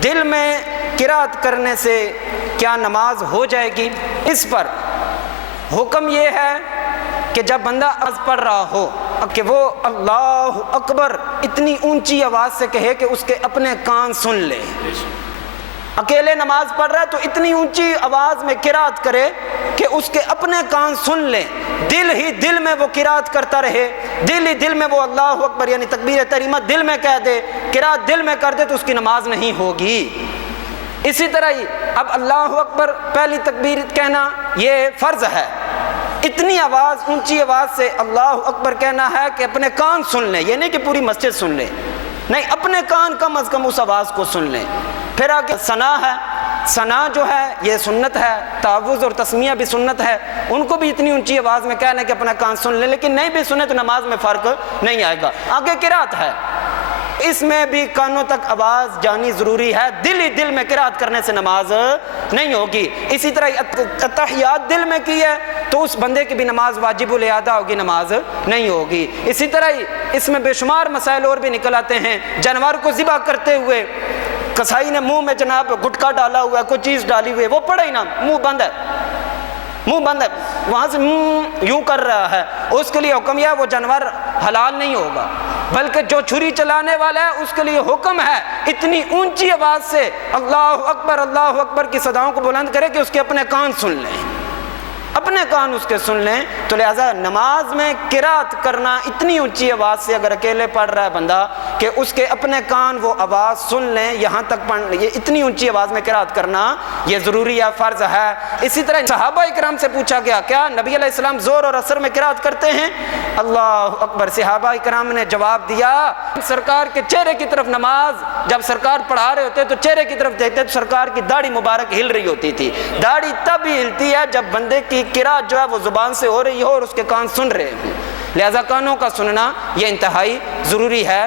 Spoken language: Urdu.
دل میں قرات کرنے سے کیا نماز ہو جائے گی؟ اس پر حکم یہ ہے کہ جب بندہ نماز پڑھ رہا ہو کہ وہ اللہ اکبر اتنی اونچی آواز سے کہے کہ اس کے اپنے کان سن لے۔ اکیلے نماز پڑھ رہا ہے تو اتنی اونچی آواز میں قرات کرے کہ اس کے اپنے کان سن لیں، دل ہی دل میں وہ قرات کرتا رہے، دل ہی دل میں وہ اللہ اکبر یعنی تکبیر تحریمہ دل میں کہہ دے، قرات دل میں کر دے تو اس کی نماز نہیں ہوگی۔ اسی طرح ہی اب اللہ اکبر پہلی تکبیر کہنا یہ فرض ہے، اتنی آواز اونچی آواز سے اللہ اکبر کہنا ہے کہ اپنے کان سن لیں، یہ نہیں کہ پوری مسجد سن لیں، نہیں اپنے کان کم از کم اس آواز کو سن لیں۔ پھر آگے ثنا ہے، ثنا جو ہے یہ سنت ہے، تعوذ اور تسمیہ بھی سنت ہے، ان کو بھی اتنی اونچی آواز میں کہنا ہے کہ اپنا کان سن لیں، لیکن نہیں بھی سنے تو نماز میں فرق نہیں آئے گا۔ آگے قرات ہے، اس میں بھی کانوں تک آواز جانی ضروری ہے، دل ہی دل میں قرات کرنے سے نماز نہیں ہوگی۔ اسی طرح اتحیات دل میں کی ہے تو اس بندے کی بھی نماز واجب الادا ہوگی، نماز نہیں ہوگی۔ اسی طرح ہی اس میں بے شمار مسائل اور بھی نکل آتے ہیں، جانور کو ذبح کرتے ہوئے کسائی نے منہ میں جناب گٹکا ڈالا ہوا ہے، کوئی چیز ڈالی ہوئی ہے، وہ پڑے ہی نا، منہ بند ہے، منہ بند ہے، وہاں سے یوں کر رہا ہے، اس کے لیے حکم یہ ہے وہ جانور حلال نہیں ہوگا، بلکہ جو چھری چلانے والا ہے اس کے لیے حکم ہے اتنی اونچی آواز سے اللہ اکبر کی صداؤں کو بلند کرے کہ اس کے اپنے کان سن لیں، اپنے کان اس کے سن لیں۔ تو لہٰذا نماز میں قرات کرنا اتنی اونچی آواز سے اگر اکیلے پڑھ رہا ہے بندہ کہ اس کے اپنے کان وہ آواز سن لیں، یہاں تک یہ اتنی اونچی آواز میں قرات کرنا یہ ضروری ہے، فرض ہے۔ اسی طرح صحابہ اکرام سے پوچھا گیا کیا نبی علیہ السلام زور اور عصر میں قرات کرتے ہیں؟ اللہ اکبر، صحابہ اکرام نے جواب دیا سرکار کے چہرے کی طرف نماز جب سرکار پڑھا رہے ہوتے تو چہرے کی طرف دیکھتے تو سرکار کی داڑھی مبارک ہل رہی ہوتی تھی۔ داڑھی تب ہی ہلتی ہے جب بندے کی قرات جو ہے وہ زبان سے ہو رہی ہو اور اس کے کان سن رہے ہوں، لہذا کانوں کا سننا یہ انتہائی ضروری ہے۔